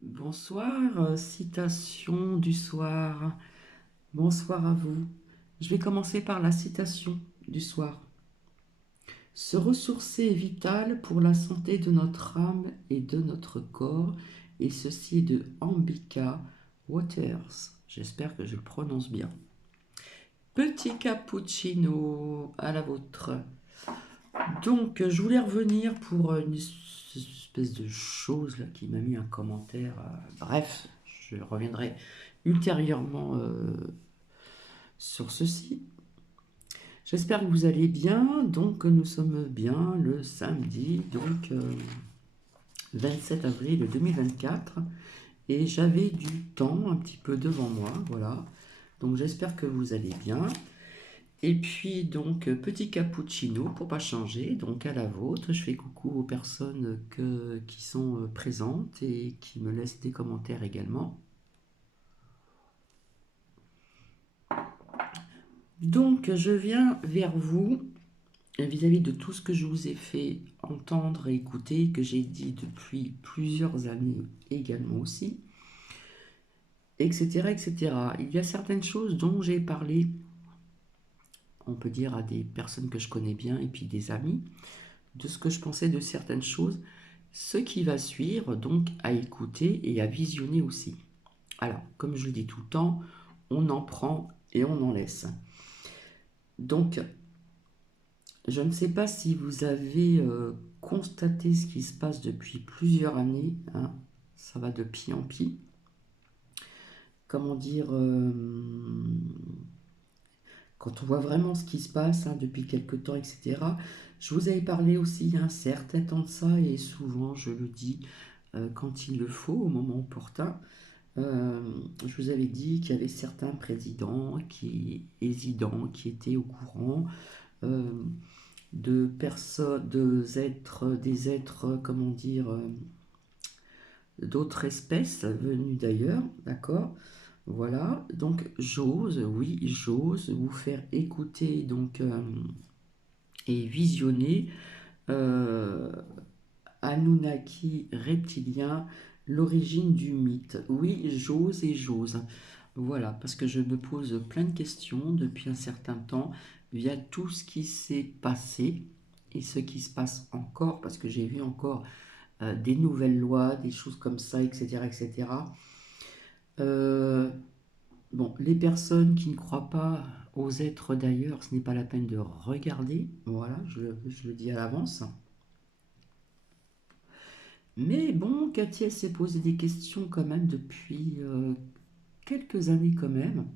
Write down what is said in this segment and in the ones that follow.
Bonsoir, citation du soir. Bonsoir à vous. Je vais commencer par la citation du soir. Se ressourcer est vital pour la santé de notre âme et de notre corps, et ceci est de Ambika Waters. J'espère que je le prononce bien. Petit cappuccino à la vôtre. Donc, je voulais revenir pour une espèce de chose là qui m'a mis un commentaire. Bref, je reviendrai ultérieurement sur ceci. J'espère que vous allez bien. Donc, nous sommes bien le samedi, donc 27 avril 2024. Et j'avais du temps un petit peu devant moi, voilà. Donc, j'espère que vous allez bien. Et puis donc petit cappuccino pour pas changer, donc à la vôtre. Je fais coucou aux personnes qui sont présentes et qui me laissent des commentaires également. Donc je viens vers vous vis-à-vis de tout ce que je vous ai fait entendre et écouter, que j'ai dit depuis plusieurs années également aussi, etc., etc. Il y a certaines choses dont j'ai parlé, on peut dire, à des personnes que je connais bien et puis des amis, de ce que je pensais de certaines choses. Ce qui va suivre, donc à écouter et à visionner aussi. Alors, comme je le dis tout le temps, on en prend et on en laisse. Donc, je ne sais pas si vous avez constaté ce qui se passe depuis plusieurs années, hein, ça va de pis en pis. Comment dire, quand on voit vraiment ce qui se passe hein, depuis quelque temps, etc. Je vous avais parlé aussi il y a un certain temps de ça, et souvent je le dis quand il le faut, au moment opportun. Euh, je vous avais dit qu'il y avait certains présidents hésitants, qui étaient au courant euh, de personnes, des êtres, comment dire, d'autres espèces venues d'ailleurs, d'accord? Voilà, donc j'ose, oui, j'ose vous faire écouter donc et visionner euh, Anunnaki reptilien, l'origine du mythe. Oui, j'ose et j'ose. Voilà, parce que je me pose plein de questions depuis un certain temps via tout ce qui s'est passé et ce qui se passe encore, parce que j'ai vu encore des nouvelles lois, des choses comme ça, etc. etc. Euh, bon, les personnes qui ne croient pas aux êtres d'ailleurs, ce n'est pas la peine de regarder, voilà, je le dis à l'avance. Mais bon, Cathy, elle s'est posé des questions quand même depuis quelques années quand même.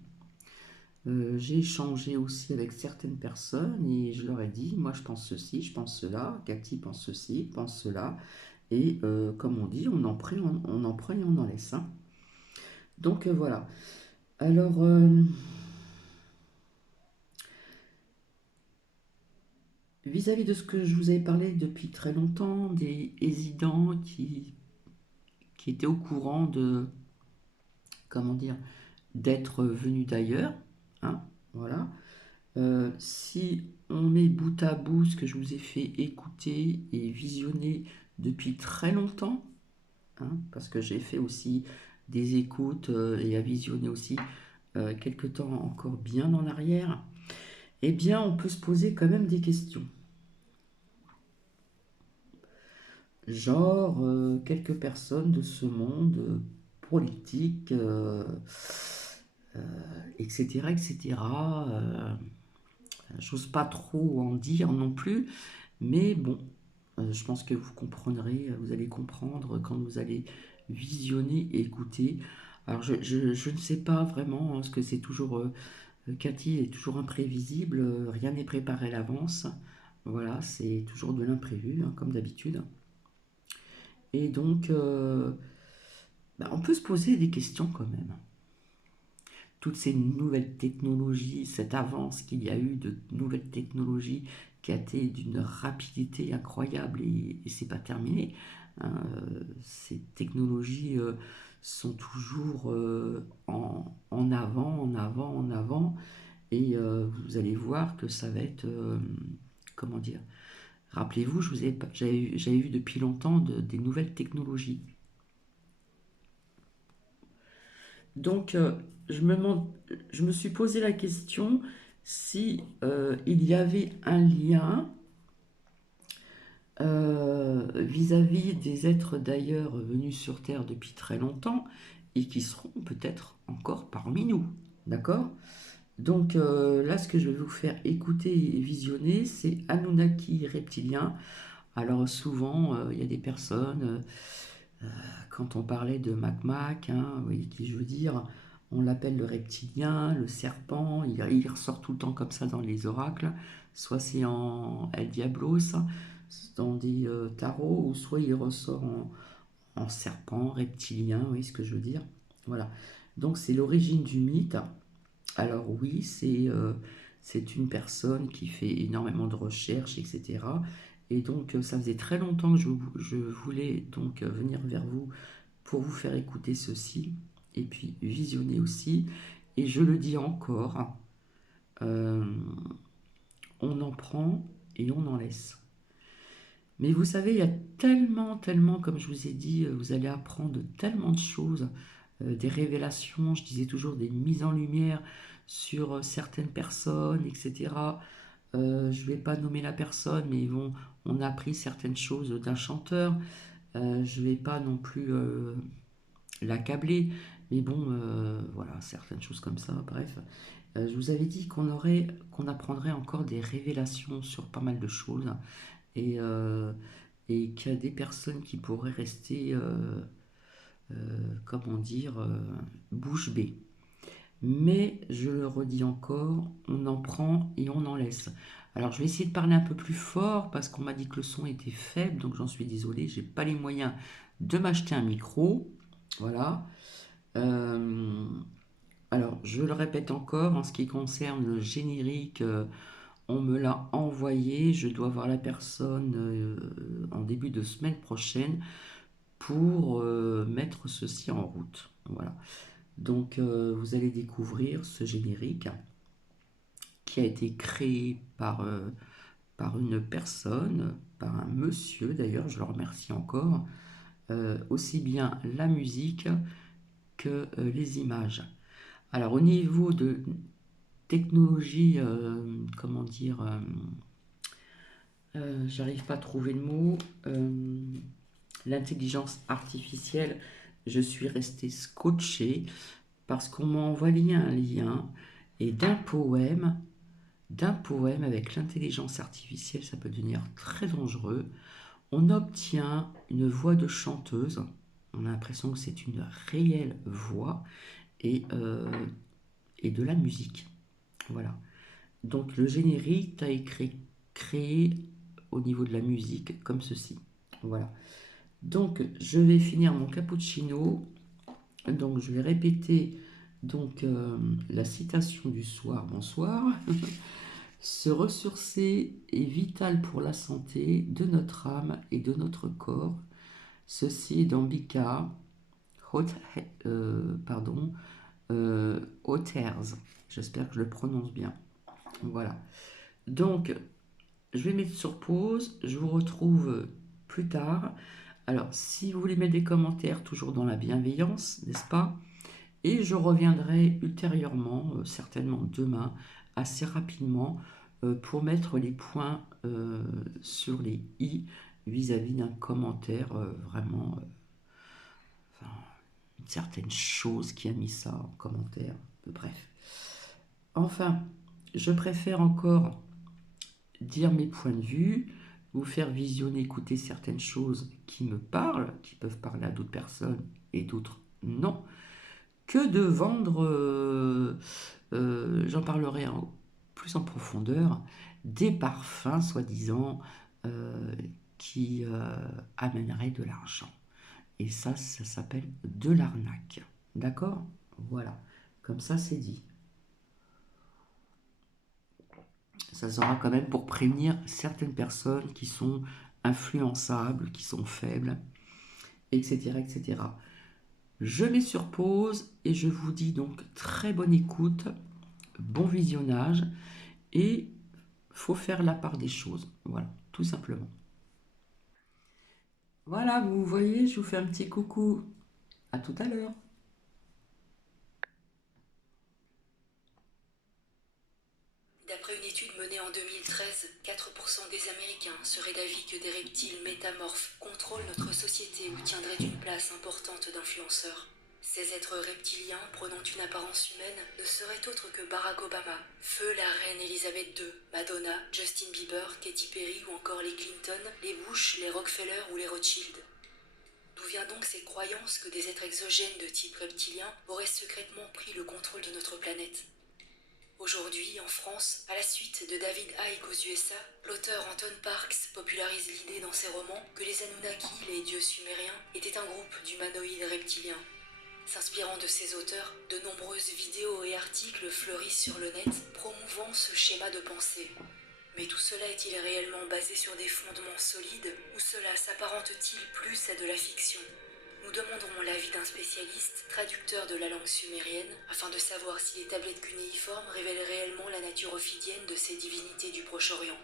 J'ai échangé aussi avec certaines personnes et je leur ai dit, moi je pense ceci, je pense cela, Cathy pense ceci, pense cela. Et comme on dit, on en prend et on en laisse, hein. Donc voilà. Alors, vis-à-vis de ce que je vous avais parlé depuis très longtemps, des résidents qui étaient au courant de, comment dire, d'être venus d'ailleurs, hein, voilà. Si on met bout à bout ce que je vous ai fait écouter et visionner depuis très longtemps, hein, parce que j'ai fait aussi des écoutes et à visionner aussi quelque temps encore bien en arrière, eh bien on peut se poser quand même des questions. Genre quelques personnes de ce monde politique, etc., etc. J'ose pas trop en dire non plus, mais bon, je pense que vous comprendrez, vous allez comprendre quand vous allez visionner et écouter. Alors je ne sais pas vraiment, hein, ce que c'est toujours, Cathy est toujours imprévisible, rien n'est préparé à l'avance. Voilà, c'est toujours de l'imprévu, hein, comme d'habitude. Et donc, bah, on peut se poser des questions quand même. Toutes ces nouvelles technologies, cette avance qu'il y a eu de nouvelles technologies qui a été d'une rapidité incroyable et c'est pas terminé, hein. Ces technologies sont toujours en avant, en avant, en avant et vous allez voir que ça va être, comment dire, rappelez-vous, j'avais vu depuis longtemps des nouvelles technologies. Donc, je me suis posé la question si il y avait un lien vis-à-vis des êtres d'ailleurs venus sur Terre depuis très longtemps et qui seront peut-être encore parmi nous. D'accord? Donc là, ce que je vais vous faire écouter et visionner, c'est Anunnaki reptilien. Alors souvent, il y a des personnes, quand on parlait de Mac Mac, hein, vous voyez qui je veux dire, on l'appelle le reptilien, le serpent, il ressort tout le temps comme ça dans les oracles, soit c'est en El Diablos, dans des tarots, ou soit il ressort en serpent, reptilien, vous voyez ce que je veux dire? Voilà. Donc c'est l'origine du mythe. Alors oui, c'est une personne qui fait énormément de recherches, etc. Et donc ça faisait très longtemps que je voulais donc venir vers vous pour vous faire écouter ceci, et puis visionner aussi. Et je le dis encore, euh, on en prend et on en laisse. Mais vous savez, il y a tellement, tellement, comme je vous ai dit, vous allez apprendre tellement de choses, des révélations, je disais toujours des mises en lumière sur certaines personnes, etc. Je ne vais pas nommer la personne, mais on a appris certaines choses d'un chanteur. Je ne vais pas non plus l'accabler, mais bon, voilà, certaines choses comme ça, bref. Je vous avais dit qu'on apprendrait encore des révélations sur pas mal de choses et, euh, et qu'il y a des personnes qui pourraient rester, comment dire, bouche bée. Mais je le redis encore, on en prend et on en laisse. Alors je vais essayer de parler un peu plus fort parce qu'on m'a dit que le son était faible, donc j'en suis désolée, j'ai pas les moyens de m'acheter un micro. Voilà. Euh, alors je le répète encore, en ce qui concerne le générique, on me l'a envoyé, je dois voir la personne en début de semaine prochaine pour mettre ceci en route. Voilà. Donc vous allez découvrir ce générique qui a été créé par une personne, par un monsieur d'ailleurs, je le remercie encore, aussi bien la musique que les images. Alors au niveau de technologie, comment dire, j'arrive pas à trouver le mot, l'intelligence artificielle, je suis restée scotchée parce qu'on m'a envoyé un lien et d'un poème avec l'intelligence artificielle, ça peut devenir très dangereux. On obtient une voix de chanteuse, on a l'impression que c'est une réelle voix et, euh, et de la musique. Voilà. Donc le générique a été créé au niveau de la musique comme ceci. Voilà. Donc je vais finir mon cappuccino. Donc je vais répéter donc la citation du soir. Bonsoir. Se ressourcer est vital pour la santé de notre âme et de notre corps. Ceci est dans Bika, pardon, Hoters. J'espère que je le prononce bien. Voilà. Donc, je vais mettre sur pause. Je vous retrouve plus tard. Alors, si vous voulez mettre des commentaires, toujours dans la bienveillance, n'est-ce pas? Et je reviendrai ultérieurement, certainement demain, assez rapidement, pour mettre les points sur les i vis-à-vis d'un commentaire vraiment, enfin, une certaine chose qui a mis ça en commentaire. Bref. Enfin, je préfère encore dire mes points de vue, vous faire visionner, écouter certaines choses qui me parlent, qui peuvent parler à d'autres personnes et d'autres non, que de vendre, j'en parlerai plus en profondeur, des parfums soi-disant euh, qui amèneraient de l'argent. Et ça s'appelle de l'arnaque. D'accord? Voilà. Comme ça, c'est dit. Ça sera quand même pour prévenir certaines personnes qui sont influençables, qui sont faibles, etc., etc. Je mets sur pause et je vous dis donc très bonne écoute, bon visionnage et faut faire la part des choses. Voilà, tout simplement. Voilà, vous voyez, je vous fais un petit coucou. À tout à l'heure. D'après une étude menée en 2013, 4% des Américains seraient d'avis que des reptiles métamorphes contrôlent notre société ou tiendraient une place importante d'influenceurs. Ces êtres reptiliens, prenant une apparence humaine, ne seraient autres que Barack Obama, feu la reine Elisabeth II, Madonna, Justin Bieber, Katy Perry ou encore les Clinton, les Bush, les Rockefeller ou les Rothschild. D'où vient donc cette croyance que des êtres exogènes de type reptilien auraient secrètement pris le contrôle de notre planète? Aujourd'hui, en France, à la suite de David Icke aux USA, l'auteur Anton Parks popularise l'idée dans ses romans que les Anunnaki, les dieux sumériens, étaient un groupe d'humanoïdes reptiliens. S'inspirant de ces auteurs, de nombreuses vidéos et articles fleurissent sur le net, promouvant ce schéma de pensée. Mais tout cela est-il réellement basé sur des fondements solides, ou cela s'apparente-t-il plus à de la fiction? Nous demanderons l'avis d'un spécialiste, traducteur de la langue sumérienne, afin de savoir si les tablettes cunéiformes révèlent réellement la nature ophidienne de ces divinités du Proche-Orient.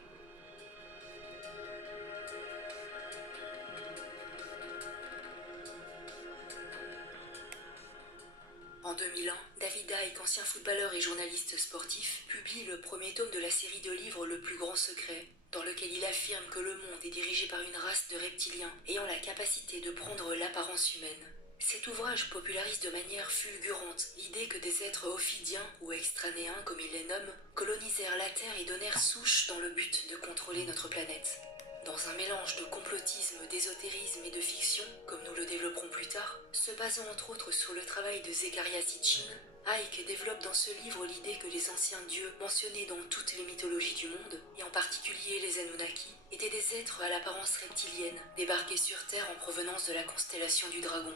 En 2001, David Icke, ancien footballeur et journaliste sportif, publie le premier tome de la série de livres Le plus grand secret, dans lequel il affirme que le monde est dirigé par une race de reptiliens ayant la capacité de prendre l'apparence humaine. Cet ouvrage popularise de manière fulgurante l'idée que des êtres ophidiens ou extranéens, comme il les nomme, colonisèrent la Terre et donnèrent souche dans le but de contrôler notre planète. Dans un mélange de complotisme, d'ésotérisme et de fiction, comme nous le développerons plus tard, se basant entre autres sur le travail de Zecharia Sitchin, Icke développe dans ce livre l'idée que les anciens dieux mentionnés dans toutes les mythologies du monde, et en particulier les Anunnaki, étaient des êtres à l'apparence reptilienne, débarqués sur Terre en provenance de la constellation du Dragon.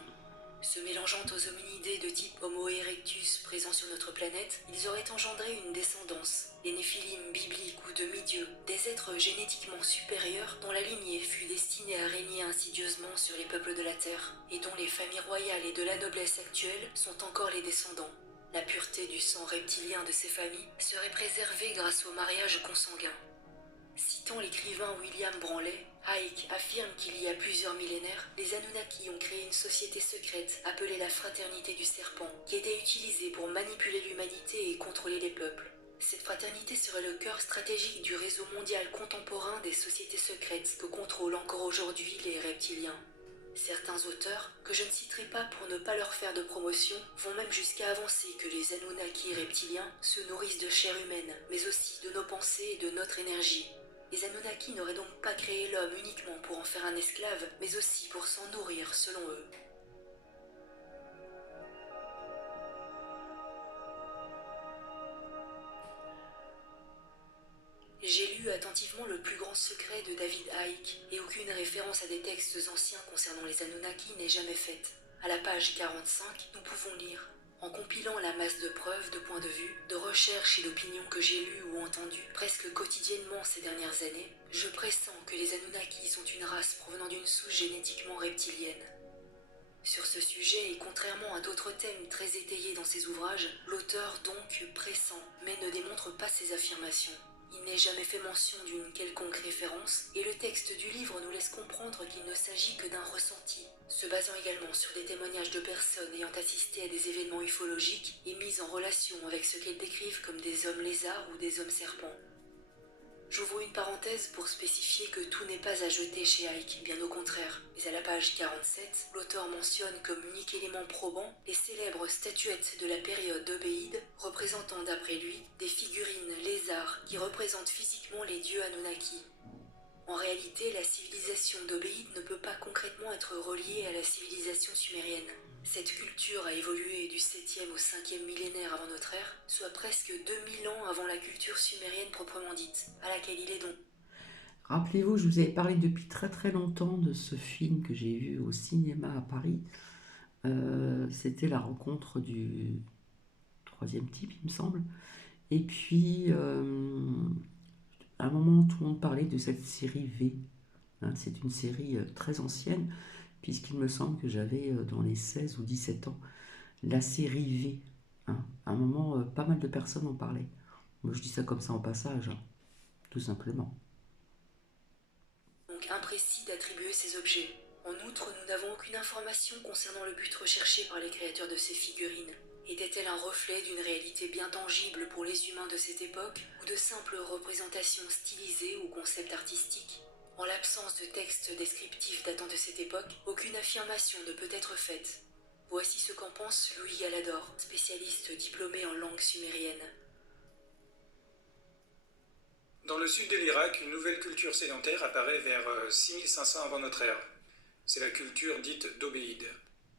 Se mélangeant aux hominidés de type Homo erectus présents sur notre planète, ils auraient engendré une descendance, les Néphilim bibliques ou demi-dieux, des êtres génétiquement supérieurs dont la lignée fut destinée à régner insidieusement sur les peuples de la Terre, et dont les familles royales et de la noblesse actuelle sont encore les descendants. La pureté du sang reptilien de ces familles serait préservée grâce au mariage consanguin. Citant l'écrivain William Branley, Icke affirme qu'il y a plusieurs millénaires, les Anunnaki ont créé une société secrète appelée la Fraternité du Serpent, qui était utilisée pour manipuler l'humanité et contrôler les peuples. Cette fraternité serait le cœur stratégique du réseau mondial contemporain des sociétés secrètes que contrôlent encore aujourd'hui les reptiliens. Certains auteurs, que je ne citerai pas pour ne pas leur faire de promotion, vont même jusqu'à avancer que les Anunnaki reptiliens se nourrissent de chair humaine, mais aussi de nos pensées et de notre énergie. Les Anunnaki n'auraient donc pas créé l'homme uniquement pour en faire un esclave, mais aussi pour s'en nourrir selon eux. J'ai lu attentivement Le plus grand secret de David Icke, et aucune référence à des textes anciens concernant les Anunnaki n'est jamais faite. À la page 45, nous pouvons lire: en compilant la masse de preuves, de points de vue, de recherches et d'opinions que j'ai lues ou entendues presque quotidiennement ces dernières années, je pressens que les Anunnaki sont une race provenant d'une souche génétiquement reptilienne. Sur ce sujet, et contrairement à d'autres thèmes très étayés dans ses ouvrages, l'auteur donc pressent, mais ne démontre pas ses affirmations. Il n'est jamais fait mention d'une quelconque référence, et le texte du livre nous laisse comprendre qu'il ne s'agit que d'un ressenti, se basant également sur des témoignages de personnes ayant assisté à des événements ufologiques et mis en relation avec ce qu'elles décrivent comme des hommes lézards ou des hommes serpents. J'ouvre une parenthèse pour spécifier que tout n'est pas à jeter chez Icke, bien au contraire. Mais à la page 47, l'auteur mentionne comme unique élément probant les célèbres statuettes de la période d'Obéide, représentant d'après lui des figurines lézards qui représentent physiquement les dieux Anunnaki. En réalité, la civilisation d'Obéide ne peut pas concrètement être reliée à la civilisation sumérienne. Cette culture a évolué du 7e au 5e millénaire avant notre ère, soit presque 2000 ans avant la culture sumérienne proprement dite, à laquelle il est donc. Rappelez-vous, je vous avais parlé depuis très très longtemps de ce film que j'ai vu au cinéma à Paris. C'était la rencontre du troisième type, il me semble. Et puis, à un moment, tout le monde parlait de cette série V. Hein, c'est une série très ancienne, puisqu'il me semble que j'avais dans les 16 ou 17 ans la série V. Hein. À un moment, pas mal de personnes en parlaient. Moi, je dis ça comme ça en passage, hein, tout simplement. Donc imprécis d'attribuer ces objets. En outre, nous n'avons aucune information concernant le but recherché par les créateurs de ces figurines. Était-elle un reflet d'une réalité bien tangible pour les humains de cette époque, ou de simples représentations stylisées ou concepts artistiques? En l'absence de textes descriptifs datant de cette époque, aucune affirmation ne peut être faite. Voici ce qu'en pense Louis Galador, spécialiste diplômé en langue sumérienne. Dans le sud de l'Irak, une nouvelle culture sédentaire apparaît vers 6500 avant notre ère. C'est la culture dite d'Obéide.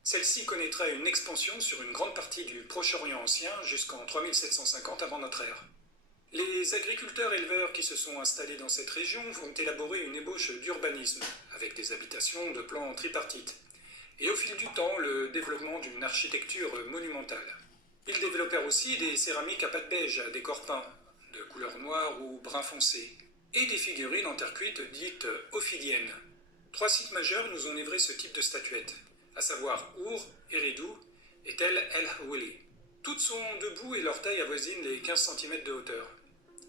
Celle-ci connaîtra une expansion sur une grande partie du Proche-Orient ancien jusqu'en 3750 avant notre ère. Les agriculteurs-éleveurs qui se sont installés dans cette région vont élaborer une ébauche d'urbanisme, avec des habitations de plan tripartite, et au fil du temps le développement d'une architecture monumentale. Ils développèrent aussi des céramiques à pâte beige, à décor peint, de couleur noire ou brun foncé, et des figurines en terre cuite dites ophidiennes. 3 sites majeurs nous ont livré ce type de statuettes, à savoir Our, Eridu et Tel El Hawili. Toutes sont debout et leur taille avoisine les 15 cm de hauteur.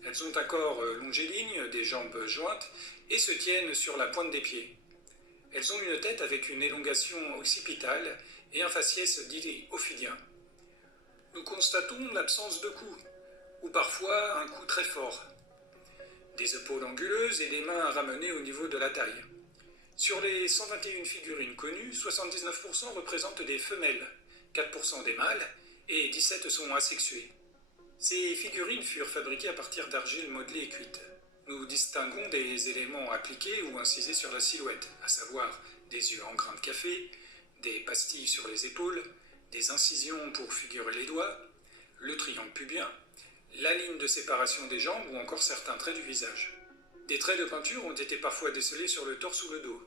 Elles ont un corps longiligne, des jambes jointes et se tiennent sur la pointe des pieds. Elles ont une tête avec une élongation occipitale et un faciès dit ophidien. Nous constatons l'absence de cou, ou parfois un cou très fort, des épaules anguleuses et des mains ramenées au niveau de la taille. Sur les 121 figurines connues, 79% représentent des femelles, 4% des mâles et 17 sont asexuées. Ces figurines furent fabriquées à partir d'argile modelée et cuite. Nous distinguons des éléments appliqués ou incisés sur la silhouette, à savoir des yeux en grains de café, des pastilles sur les épaules, des incisions pour figurer les doigts, le triangle pubien, la ligne de séparation des jambes ou encore certains traits du visage. Des traits de peinture ont été parfois décelés sur le torse ou le dos.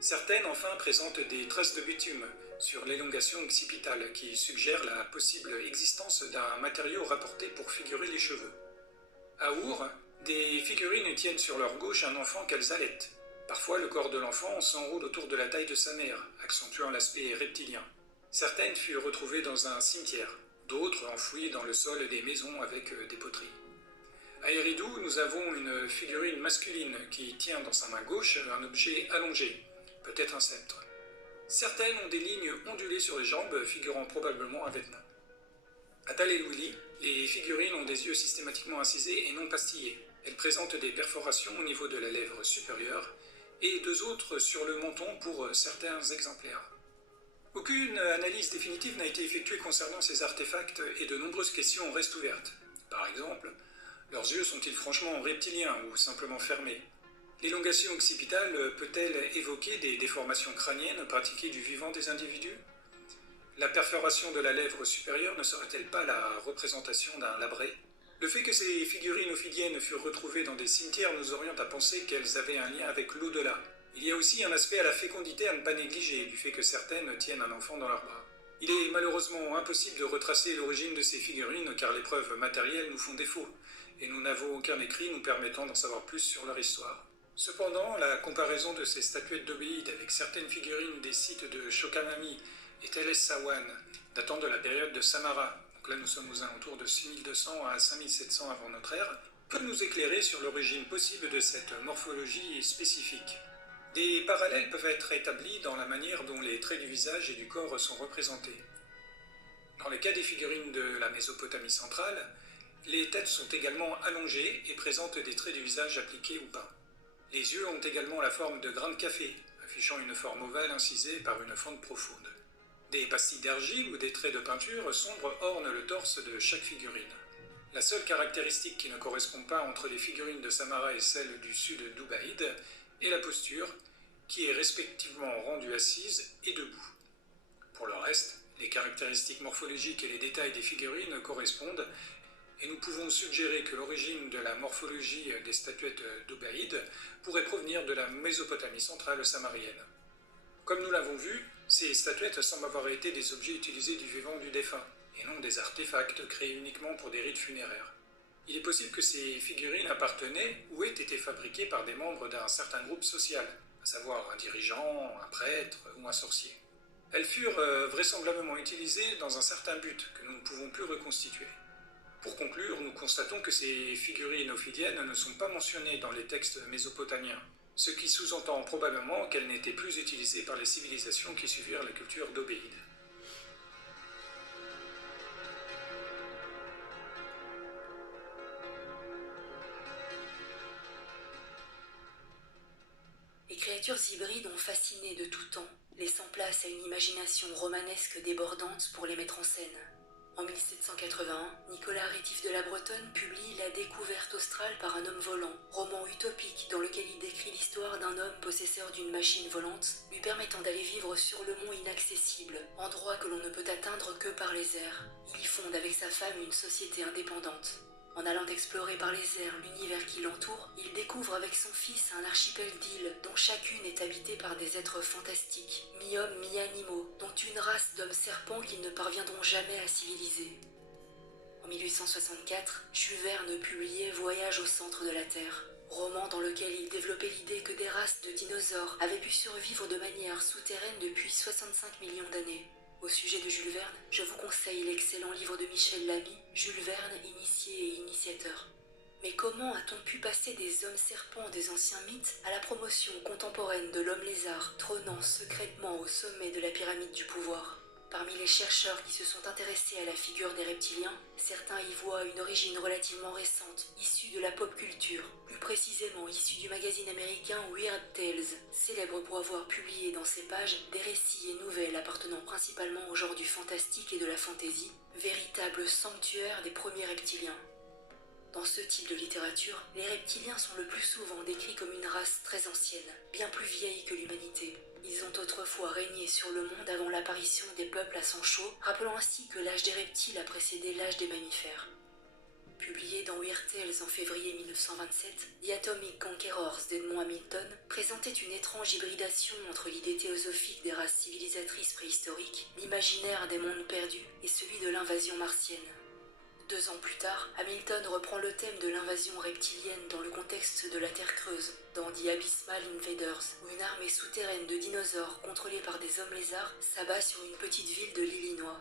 Certaines, enfin, présentent des traces de bitume sur l'élongation occipitale qui suggèrent la possible existence d'un matériau rapporté pour figurer les cheveux. À Our, des figurines tiennent sur leur gauche un enfant qu'elles allaitent. Parfois, le corps de l'enfant s'enroule autour de la taille de sa mère, accentuant l'aspect reptilien. Certaines furent retrouvées dans un cimetière, d'autres enfouies dans le sol des maisons avec des poteries. À Eridu, nous avons une figurine masculine qui tient dans sa main gauche un objet allongé, peut-être un sceptre. Certaines ont des lignes ondulées sur les jambes, figurant probablement un vêtement. À Tal El Wili, les figurines ont des yeux systématiquement incisés et non pastillés. Elles présentent des perforations au niveau de la lèvre supérieure et 2 autres sur le menton pour certains exemplaires. Aucune analyse définitive n'a été effectuée concernant ces artefacts et de nombreuses questions restent ouvertes. Par exemple, leurs yeux sont-ils franchement reptiliens ou simplement fermés? L'élongation occipitale peut-elle évoquer des déformations crâniennes pratiquées du vivant des individus? La perforation de la lèvre supérieure ne serait-elle pas la représentation d'un labré? Le fait que ces figurines ophidiennes furent retrouvées dans des cimetières nous oriente à penser qu'elles avaient un lien avec l'au-delà. Il y a aussi un aspect à la fécondité à ne pas négliger, du fait que certaines tiennent un enfant dans leurs bras. Il est malheureusement impossible de retracer l'origine de ces figurines car les preuves matérielles nous font défaut, et nous n'avons aucun écrit nous permettant d'en savoir plus sur leur histoire. Cependant, la comparaison de ces statuettes d'Obéide avec certaines figurines des sites de Shokamami et Tel Es-Sawan, datant de la période de Samarra, donc là nous sommes aux alentours de 6200 à 5700 avant notre ère, peut nous éclairer sur l'origine possible de cette morphologie spécifique. Des parallèles peuvent être établis dans la manière dont les traits du visage et du corps sont représentés. Dans le cas des figurines de la Mésopotamie centrale, les têtes sont également allongées et présentent des traits du visage appliqués ou peints. Les yeux ont également la forme de grains de café, affichant une forme ovale incisée par une fente profonde. Des pastilles d'argile ou des traits de peinture sombres ornent le torse de chaque figurine. La seule caractéristique qui ne correspond pas entre les figurines de Samarra et celles du sud d'Ubaïd est la posture, qui est respectivement rendue assise et debout. Pour le reste, les caractéristiques morphologiques et les détails des figurines correspondent, et nous pouvons suggérer que l'origine de la morphologie des statuettes d'Ubaïd pourrait provenir de la Mésopotamie centrale samarienne. Comme nous l'avons vu, ces statuettes semblent avoir été des objets utilisés du vivant du défunt, et non des artefacts créés uniquement pour des rites funéraires. Il est possible que ces figurines appartenaient ou aient été fabriquées par des membres d'un certain groupe social, à savoir un dirigeant, un prêtre ou un sorcier. Elles furent vraisemblablement utilisées dans un certain but que nous ne pouvons plus reconstituer. Pour conclure, nous constatons que ces figurines ophidiennes ne sont pas mentionnées dans les textes mésopotamiens, ce qui sous-entend probablement qu'elles n'étaient plus utilisées par les civilisations qui suivirent la culture d'Obéide. créatures hybrides ont fasciné de tout temps, laissant place à une imagination romanesque débordante pour les mettre en scène. En 1781, Nicolas Rétif de la Bretonne publie La découverte australe par un homme volant, roman utopique dans lequel il décrit l'histoire d'un homme possesseur d'une machine volante, lui permettant d'aller vivre sur le mont inaccessible, endroit que l'on ne peut atteindre que par les airs. Il y fonde avec sa femme une société indépendante. En allant explorer par les airs l'univers qui l'entoure, il découvre avec son fils un archipel d'îles dont chacune est habitée par des êtres fantastiques, mi-hommes, mi-animaux, dont une race d'hommes serpents qu'ils ne parviendront jamais à civiliser. En 1864, Jules Verne publiait Voyage au centre de la Terre, roman dans lequel il développait l'idée que des races de dinosaures avaient pu survivre de manière souterraine depuis 65 millions d'années. Au sujet de Jules Verne, je vous conseille l'excellent livre de Michel Lamy, Jules Verne, initié et initiateur. Mais comment a-t-on pu passer des hommes serpents des anciens mythes à la promotion contemporaine de l'homme lézard, trônant secrètement au sommet de la pyramide du pouvoir ? Parmi les chercheurs qui se sont intéressés à la figure des reptiliens, certains y voient une origine relativement récente, issue de la pop culture, plus précisément issue du magazine américain Weird Tales, célèbre pour avoir publié dans ses pages des récits et nouvelles appartenant principalement au genre du fantastique et de la fantaisie, véritable sanctuaire des premiers reptiliens. Dans ce type de littérature, les reptiliens sont le plus souvent décrits comme une race très ancienne, bien plus vieille que l'humanité. Ils ont autrefois régné sur le monde avant l'apparition des peuples à sang chaud, rappelant ainsi que l'âge des reptiles a précédé l'âge des mammifères. Publié dans Weird Tales en février 1927, The Atomic Conquerors d'Edmond Hamilton présentait une étrange hybridation entre l'idée théosophique des races civilisatrices préhistoriques, l'imaginaire des mondes perdus et celui de l'invasion martienne. 2 ans plus tard, Hamilton reprend le thème de l'invasion reptilienne dans le contexte de la Terre creuse, dans The Abyssal Invaders, où une armée souterraine de dinosaures contrôlée par des hommes lézards s'abat sur une petite ville de l'Illinois.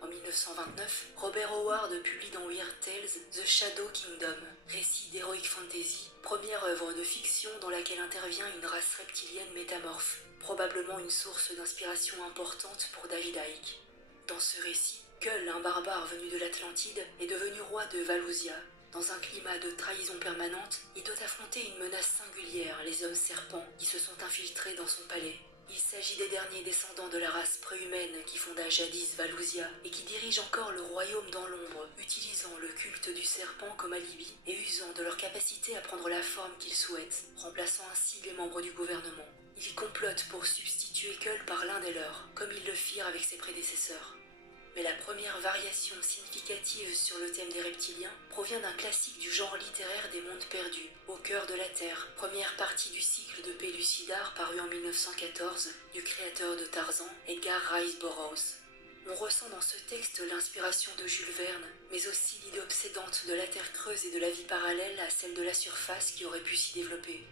En 1929, Robert Howard publie dans Weird Tales The Shadow Kingdom, récit d'heroic fantasy, première œuvre de fiction dans laquelle intervient une race reptilienne métamorphe, probablement une source d'inspiration importante pour David Icke. Dans ce récit, Kull, un barbare venu de l'Atlantide, est devenu roi de Valusia. Dans un climat de trahison permanente, il doit affronter une menace singulière, les hommes serpents, qui se sont infiltrés dans son palais. Il s'agit des derniers descendants de la race préhumaine qui fonda jadis Valusia et qui dirigent encore le royaume dans l'ombre, utilisant le culte du serpent comme alibi et usant de leur capacité à prendre la forme qu'ils souhaitent, remplaçant ainsi les membres du gouvernement. Ils complotent pour substituer Kull par l'un des leurs, comme ils le firent avec ses prédécesseurs. Mais la première variation significative sur le thème des reptiliens provient d'un classique du genre littéraire des mondes perdus, Au cœur de la Terre, première partie du cycle de Pellucidar paru en 1914, du créateur de Tarzan, Edgar Rice Burroughs. On ressent dans ce texte l'inspiration de Jules Verne, mais aussi l'idée obsédante de la Terre creuse et de la vie parallèle à celle de la surface qui aurait pu s'y développer.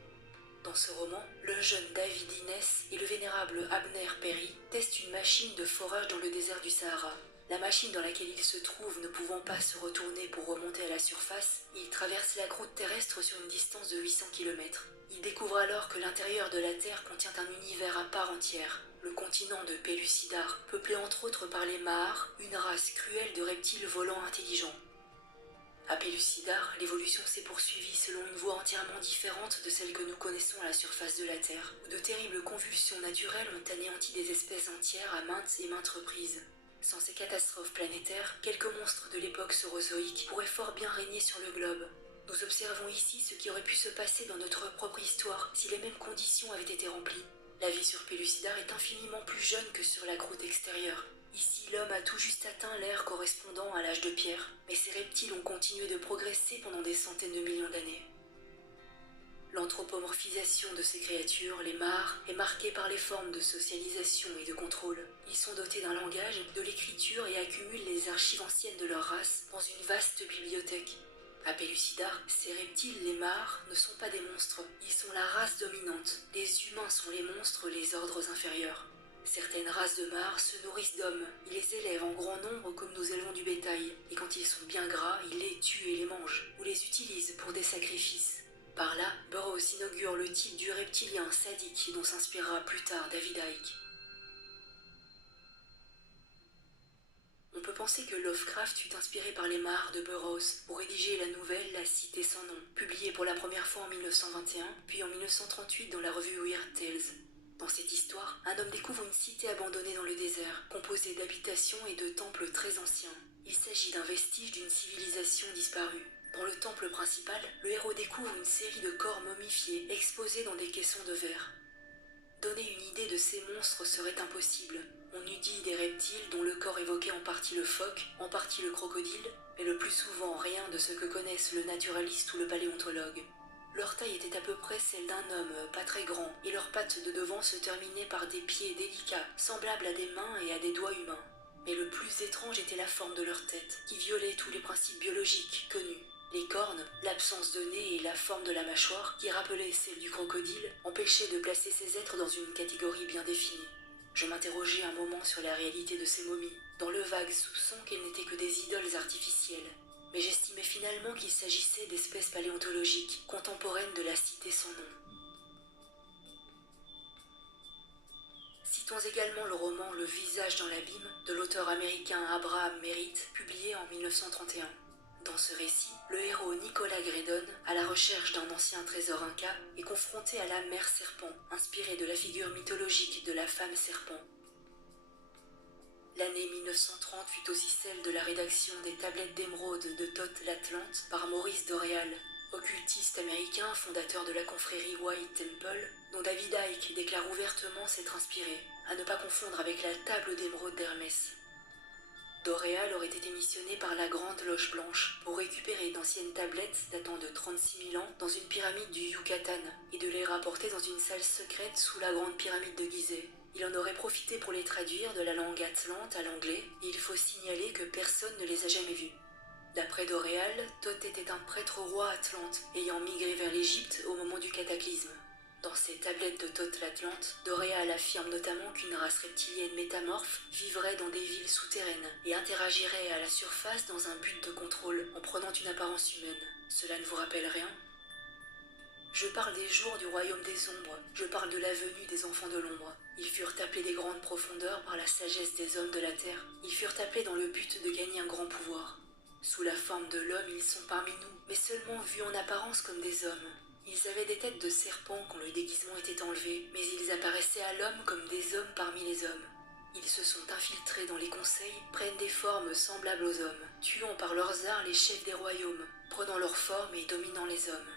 Dans ce roman, le jeune David Innes et le vénérable Abner Perry testent une machine de forage dans le désert du Sahara. La machine dans laquelle ils se trouvent ne pouvant pas se retourner pour remonter à la surface, ils traversent la croûte terrestre sur une distance de 800 km. Ils découvrent alors que l'intérieur de la Terre contient un univers à part entière, le continent de Pellucidar, peuplé entre autres par les Mahars, une race cruelle de reptiles volants intelligents. À Pellucidar, l'évolution s'est poursuivie selon une voie entièrement différente de celle que nous connaissons à la surface de la Terre, où de terribles convulsions naturelles ont anéanti des espèces entières à maintes et maintes reprises. Sans ces catastrophes planétaires, quelques monstres de l'époque saurozoïque pourraient fort bien régner sur le globe. Nous observons ici ce qui aurait pu se passer dans notre propre histoire si les mêmes conditions avaient été remplies. La vie sur Pellucidar est infiniment plus jeune que sur la croûte extérieure. Ici, l'homme a tout juste atteint l'ère correspondant à l'âge de pierre, mais ces reptiles ont continué de progresser pendant des centaines de millions d'années. L'anthropomorphisation de ces créatures, les Mahars, est marquée par les formes de socialisation et de contrôle. Ils sont dotés d'un langage, de l'écriture et accumulent les archives anciennes de leur race dans une vaste bibliothèque. À Pellucidar, ces reptiles, les Mahars, ne sont pas des monstres, ils sont la race dominante. Les humains sont les monstres, les ordres inférieurs. Certaines races de Mahars se nourrissent d'hommes, ils les élèvent en grand nombre comme nous élevons du bétail, et quand ils sont bien gras, ils les tuent et les mangent, ou les utilisent pour des sacrifices. Par là, Burroughs inaugure le type du reptilien sadique dont s'inspirera plus tard David Icke. On peut penser que Lovecraft fut inspiré par les mares de Burroughs pour rédiger la nouvelle La Cité sans nom, publiée pour la première fois en 1921, puis en 1938 dans la revue Weird Tales. Dans cette histoire, un homme découvre une cité abandonnée dans le désert, composée d'habitations et de temples très anciens. Il s'agit d'un vestige d'une civilisation disparue. Dans le temple principal, le héros découvre une série de corps momifiés exposés dans des caissons de verre. Donner une idée de ces monstres serait impossible. On eût dit des reptiles dont le corps évoquait en partie le phoque, en partie le crocodile, mais le plus souvent rien de ce que connaissent le naturaliste ou le paléontologue. Leur taille était à peu près celle d'un homme, pas très grand, et leurs pattes de devant se terminaient par des pieds délicats, semblables à des mains et à des doigts humains. Mais le plus étrange était la forme de leur tête, qui violait tous les principes biologiques connus. Les cornes, l'absence de nez et la forme de la mâchoire, qui rappelait celle du crocodile, empêchaient de placer ces êtres dans une catégorie bien définie. Je m'interrogeais un moment sur la réalité de ces momies, dans le vague soupçon qu'elles n'étaient que des idoles artificielles. Mais j'estimais finalement qu'il s'agissait d'espèces paléontologiques, contemporaines de la cité sans nom. Citons également le roman Le visage dans l'abîme de l'auteur américain Abraham Merritt, publié en 1931. Dans ce récit, le héros Nicolas Gredon, à la recherche d'un ancien trésor inca, est confronté à la mère serpent, inspirée de la figure mythologique de la femme serpent. L'année 1930 fut aussi celle de la rédaction des tablettes d'émeraude de Thoth l'Atlante par Maurice Doreal, occultiste américain fondateur de la confrérie White Temple, dont David Icke déclare ouvertement s'être inspiré, à ne pas confondre avec la table d'émeraude d'Hermès. Doreal aurait été missionné par la Grande Loge Blanche pour récupérer d'anciennes tablettes datant de 36 000 ans dans une pyramide du Yucatan et de les rapporter dans une salle secrète sous la Grande Pyramide de Gizeh. Il en aurait profité pour les traduire de la langue atlante à l'anglais et il faut signaler que personne ne les a jamais vues. D'après Doreal, Thoth était un prêtre roi atlante ayant migré vers l'Égypte au moment du cataclysme. Dans ses tablettes de Thoth l'Atlante, Doreal affirme notamment qu'une race reptilienne métamorphe vivrait dans des villes souterraines et interagirait à la surface dans un but de contrôle en prenant une apparence humaine. Cela ne vous rappelle rien ? Je parle des jours du royaume des ombres, je parle de la venue des enfants de l'ombre. Ils furent appelés des grandes profondeurs par la sagesse des hommes de la terre. Ils furent appelés dans le but de gagner un grand pouvoir. Sous la forme de l'homme, ils sont parmi nous, mais seulement vus en apparence comme des hommes. Ils avaient des têtes de serpents quand le déguisement était enlevé, mais ils apparaissaient à l'homme comme des hommes parmi les hommes. Ils se sont infiltrés dans les conseils, prennent des formes semblables aux hommes, tuant par leurs arts les chefs des royaumes, prenant leur forme et dominant les hommes.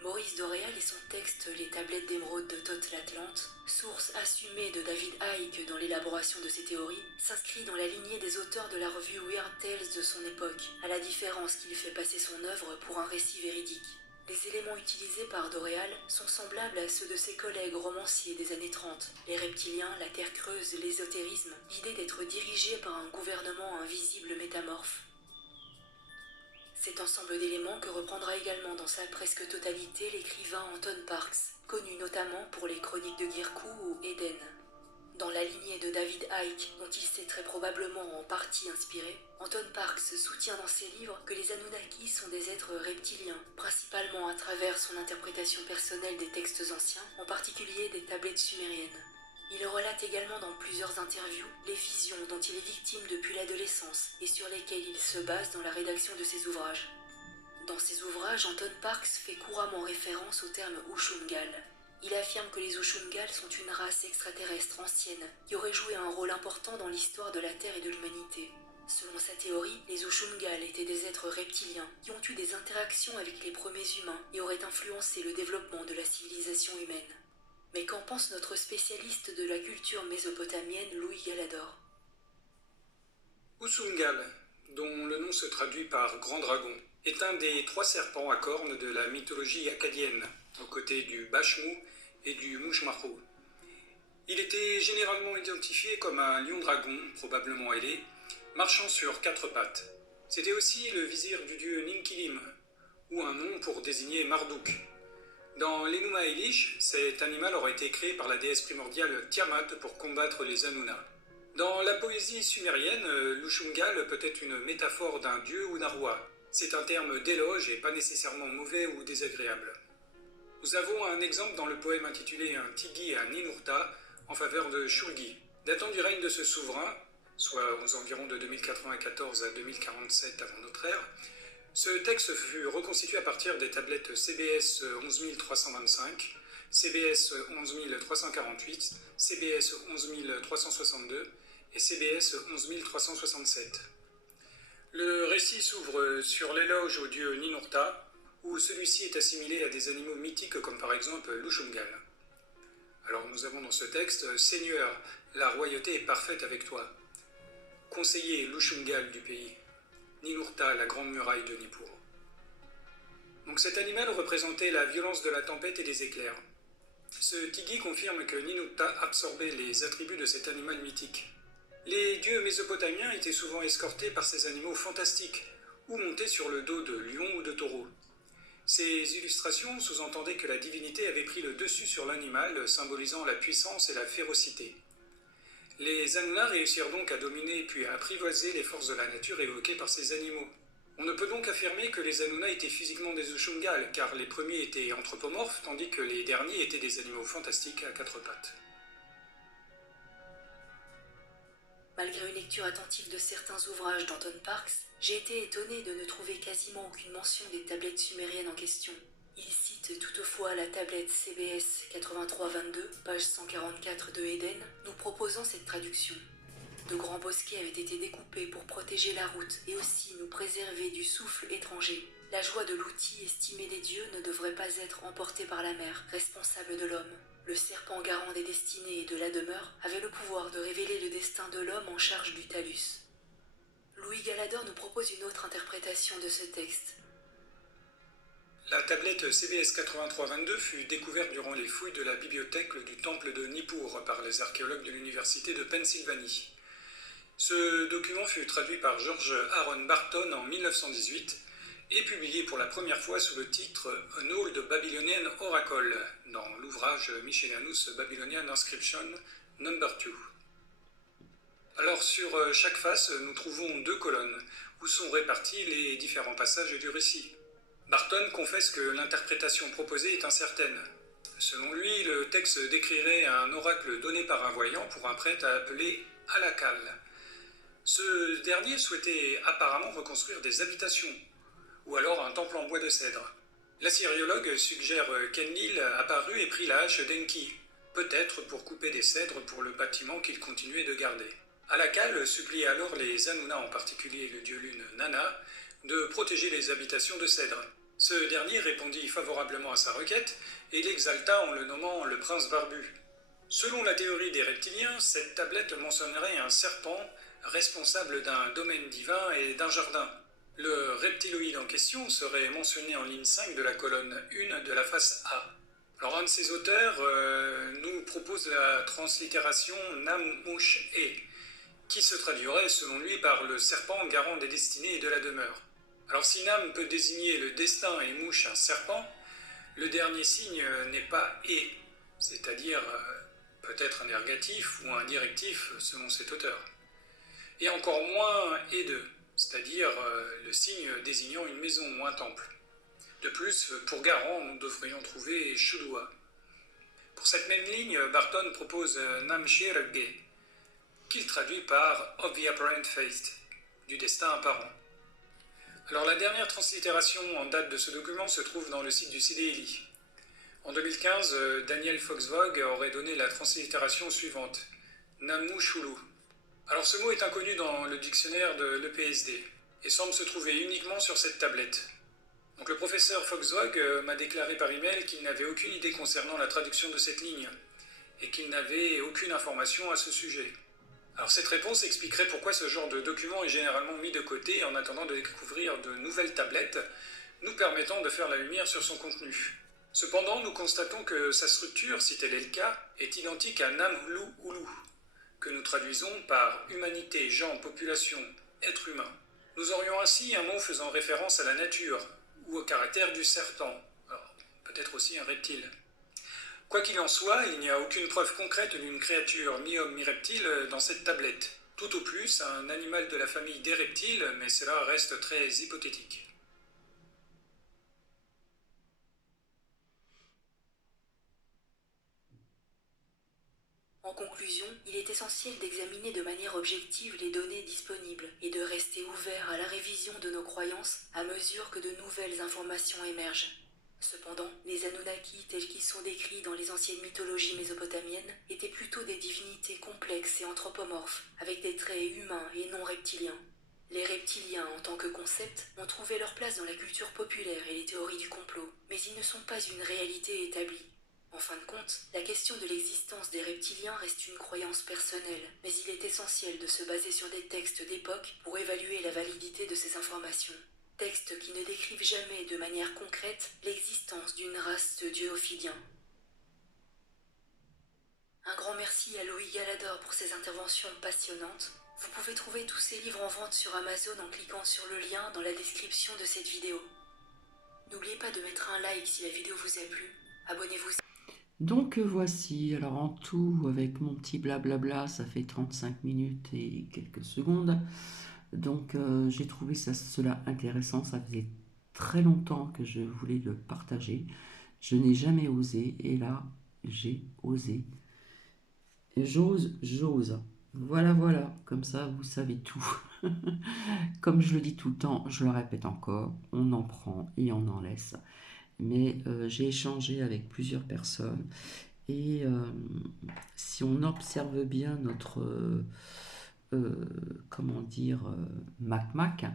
Maurice Doreal et son texte Les tablettes d'émeraude de Thoth l'Atlante, source assumée de David Icke dans l'élaboration de ses théories, s'inscrit dans la lignée des auteurs de la revue Weird Tales de son époque, à la différence qu'il fait passer son œuvre pour un récit véridique. Les éléments utilisés par Doreal sont semblables à ceux de ses collègues romanciers des années 30, les reptiliens, la terre creuse, l'ésotérisme, l'idée d'être dirigé par un gouvernement invisible métamorphe. Cet ensemble d'éléments que reprendra également dans sa presque totalité l'écrivain Anton Parks, connu notamment pour les chroniques de Girku ou Eden. Dans la lignée de David Icke, dont il s'est très probablement en partie inspiré, Anton Parks soutient dans ses livres que les Anunnaki sont des êtres reptiliens, principalement à travers son interprétation personnelle des textes anciens, en particulier des tablettes sumériennes. Il relate également dans plusieurs interviews les visions dont il est victime depuis l'adolescence et sur lesquelles il se base dans la rédaction de ses ouvrages. Dans ses ouvrages, Anton Parks fait couramment référence au terme Ushungal. Il affirme que les Ushungal sont une race extraterrestre ancienne qui aurait joué un rôle important dans l'histoire de la Terre et de l'humanité. Selon sa théorie, les Ushungal étaient des êtres reptiliens qui ont eu des interactions avec les premiers humains et auraient influencé le développement de la civilisation humaine. Mais qu'en pense notre spécialiste de la culture mésopotamienne, Louis Galador ? Usungal, dont le nom se traduit par grand dragon, est un des 3 serpents à cornes de la mythologie akkadienne, aux côtés du Bashmu et du Mushmahu. Il était généralement identifié comme un lion-dragon, probablement ailé, marchant sur 4 pattes. C'était aussi le vizir du dieu Ninkilim, ou un nom pour désigner Marduk. Dans l'Enuma Elish, cet animal aurait été créé par la déesse primordiale Tiamat pour combattre les Anuna. Dans la poésie sumérienne, l'Ushungal peut être une métaphore d'un dieu ou d'un roi. C'est un terme d'éloge et pas nécessairement mauvais ou désagréable. Nous avons un exemple dans le poème intitulé Un Tigi à Ninurta en faveur de Shulgi. Datant du règne de ce souverain, soit aux environs de 2094 à 2047 avant notre ère. Ce texte fut reconstitué à partir des tablettes CBS 11325, CBS 11348, CBS 11362 et CBS 11367. Le récit s'ouvre sur l'éloge au dieu Ninurta, où celui-ci est assimilé à des animaux mythiques comme par exemple l'Ushumgal. Alors nous avons dans ce texte « Seigneur, la royauté est parfaite avec toi. Conseiller l'Ushumgal du pays. Ninurta, la grande muraille de Nippur. » Donc cet animal représentait la violence de la tempête et des éclairs. Ce tigi confirme que Ninurta absorbait les attributs de cet animal mythique. Les dieux mésopotamiens étaient souvent escortés par ces animaux fantastiques, ou montés sur le dos de lions ou de taureaux. Ces illustrations sous-entendaient que la divinité avait pris le dessus sur l'animal, symbolisant la puissance et la férocité. Les Anunnaki réussirent donc à dominer puis à apprivoiser les forces de la nature évoquées par ces animaux. On ne peut donc affirmer que les Anunnaki étaient physiquement des Ushumgal, car les premiers étaient anthropomorphes, tandis que les derniers étaient des animaux fantastiques à quatre pattes. Malgré une lecture attentive de certains ouvrages d'Anton Parks, j'ai été étonné de ne trouver quasiment aucune mention des tablettes sumériennes en question. Il cite toutefois la tablette CBS 8322, page 144 de Éden, nous proposant cette traduction. De grands bosquets avaient été découpés pour protéger la route et aussi nous préserver du souffle étranger. La joie de l'outil estimé des dieux ne devrait pas être emportée par la mer, responsable de l'homme. Le serpent garant des destinées et de la demeure avait le pouvoir de révéler le destin de l'homme en charge du talus. Louis Galador nous propose une autre interprétation de ce texte. La tablette CBS 8322 fut découverte durant les fouilles de la bibliothèque du temple de Nippur par les archéologues de l'université de Pennsylvanie. Ce document fut traduit par George Aaron Barton en 1918 et publié pour la première fois sous le titre An Old Babylonian Oracle dans l'ouvrage Miscellaneous Babylonian Inscription No. 2. Alors sur chaque face, nous trouvons deux colonnes où sont répartis les différents passages du récit. Barton confesse que l'interprétation proposée est incertaine. Selon lui, le texte décrirait un oracle donné par un voyant pour un prêtre appelé Alakal. Ce dernier souhaitait apparemment reconstruire des habitations, ou alors un temple en bois de cèdre. L'assyriologue suggère qu'Enlil apparut et prit la hache d'Enki, peut-être pour couper des cèdres pour le bâtiment qu'il continuait de garder. Alakal supplie alors les Anunnaki, en particulier le dieu lune Nana, de protéger les habitations de cèdre. Ce dernier répondit favorablement à sa requête et l'exalta en le nommant le prince barbu. Selon la théorie des reptiliens, cette tablette mentionnerait un serpent responsable d'un domaine divin et d'un jardin. Le reptiloïde en question serait mentionné en ligne 5 de la colonne 1 de la face A. Alors un de ces auteurs nous propose la translittération Nam-Mush-E, qui se traduirait selon lui par le serpent garant des destinées et de la demeure. Alors si Nam peut désigner le destin et Mush un serpent, le dernier signe n'est pas « et », c'est-à-dire peut-être un négatif ou un directif selon cet auteur. Et encore moins « et de », c'est-à-dire le signe désignant une maison ou un temple. De plus, pour garant, nous devrions trouver Shudua. Pour cette même ligne, Barton propose Namshirge, qu'il traduit par « of the apparent fate », du destin apparent. Alors la dernière translittération en date de ce document se trouve dans le site du CDLI. En 2015, Daniel Foxvogue aurait donné la translittération suivante, Namu Shulu. Alors ce mot est inconnu dans le dictionnaire de l'EPSD et semble se trouver uniquement sur cette tablette. Donc le professeur Foxvogue m'a déclaré par email qu'il n'avait aucune idée concernant la traduction de cette ligne et qu'il n'avait aucune information à ce sujet. Alors cette réponse expliquerait pourquoi ce genre de document est généralement mis de côté en attendant de découvrir de nouvelles tablettes nous permettant de faire la lumière sur son contenu. Cependant, nous constatons que sa structure, si tel est le cas, est identique à Namlu Ulu, que nous traduisons par humanité, gens, population, être humain. Nous aurions ainsi un mot faisant référence à la nature ou au caractère du serpent, alors peut-être aussi un reptile. Quoi qu'il en soit, il n'y a aucune preuve concrète d'une créature mi-homme mi-reptile dans cette tablette. Tout au plus, un animal de la famille des reptiles, mais cela reste très hypothétique. En conclusion, il est essentiel d'examiner de manière objective les données disponibles et de rester ouvert à la révision de nos croyances à mesure que de nouvelles informations émergent. Cependant, les Anunnaki tels qu'ils sont décrits dans les anciennes mythologies mésopotamiennes étaient plutôt des divinités complexes et anthropomorphes, avec des traits humains et non reptiliens. Les reptiliens en tant que concept ont trouvé leur place dans la culture populaire et les théories du complot, mais ils ne sont pas une réalité établie. En fin de compte, la question de l'existence des reptiliens reste une croyance personnelle, mais il est essentiel de se baser sur des textes d'époque pour évaluer la validité de ces informations. Textes qui ne décrivent jamais de manière concrète l'existence d'une race de dieux ophidiens. Un grand merci à Louis Galador pour ses interventions passionnantes. Vous pouvez trouver tous ces livres en vente sur Amazon en cliquant sur le lien dans la description de cette vidéo. N'oubliez pas de mettre un like si la vidéo vous a plu. Abonnez-vous. Donc voici, alors en tout, avec mon petit blablabla, ça fait 35 minutes et quelques secondes. Donc j'ai trouvé cela intéressant, ça faisait très longtemps que je voulais le partager. Je n'ai jamais osé, et là, j'ai osé. J'ose. Voilà, comme ça vous savez tout. Comme je le dis tout le temps, je le répète encore, on en prend et on en laisse. Mais j'ai échangé avec plusieurs personnes et si on observe bien notre, comment dire, Mac,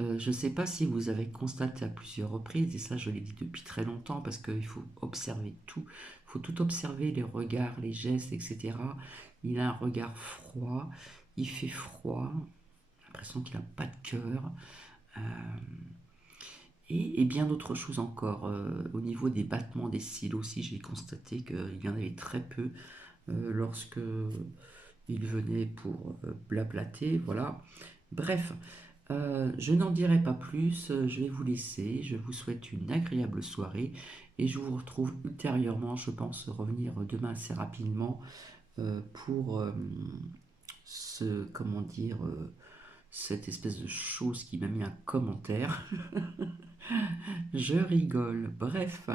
je ne sais pas si vous avez constaté à plusieurs reprises, et ça je l'ai dit depuis très longtemps, parce qu'il faut observer tout, il faut tout observer, les regards, les gestes, etc. Il a un regard froid, il fait froid, j'ai l'impression qu'il n'a pas de cœur, et bien d'autres choses encore. Au niveau des battements des cils aussi, j'ai constaté qu'il y en avait très peu lorsque il venait pour blablater, voilà. Bref, je n'en dirai pas plus, je vais vous laisser, je vous souhaite une agréable soirée et je vous retrouve ultérieurement, je pense revenir demain assez rapidement pour comment dire, cette espèce de chose qui m'a mis un commentaire. Je rigole, bref,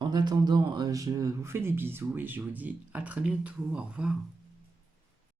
en attendant, je vous fais des bisous et je vous dis à très bientôt, au revoir.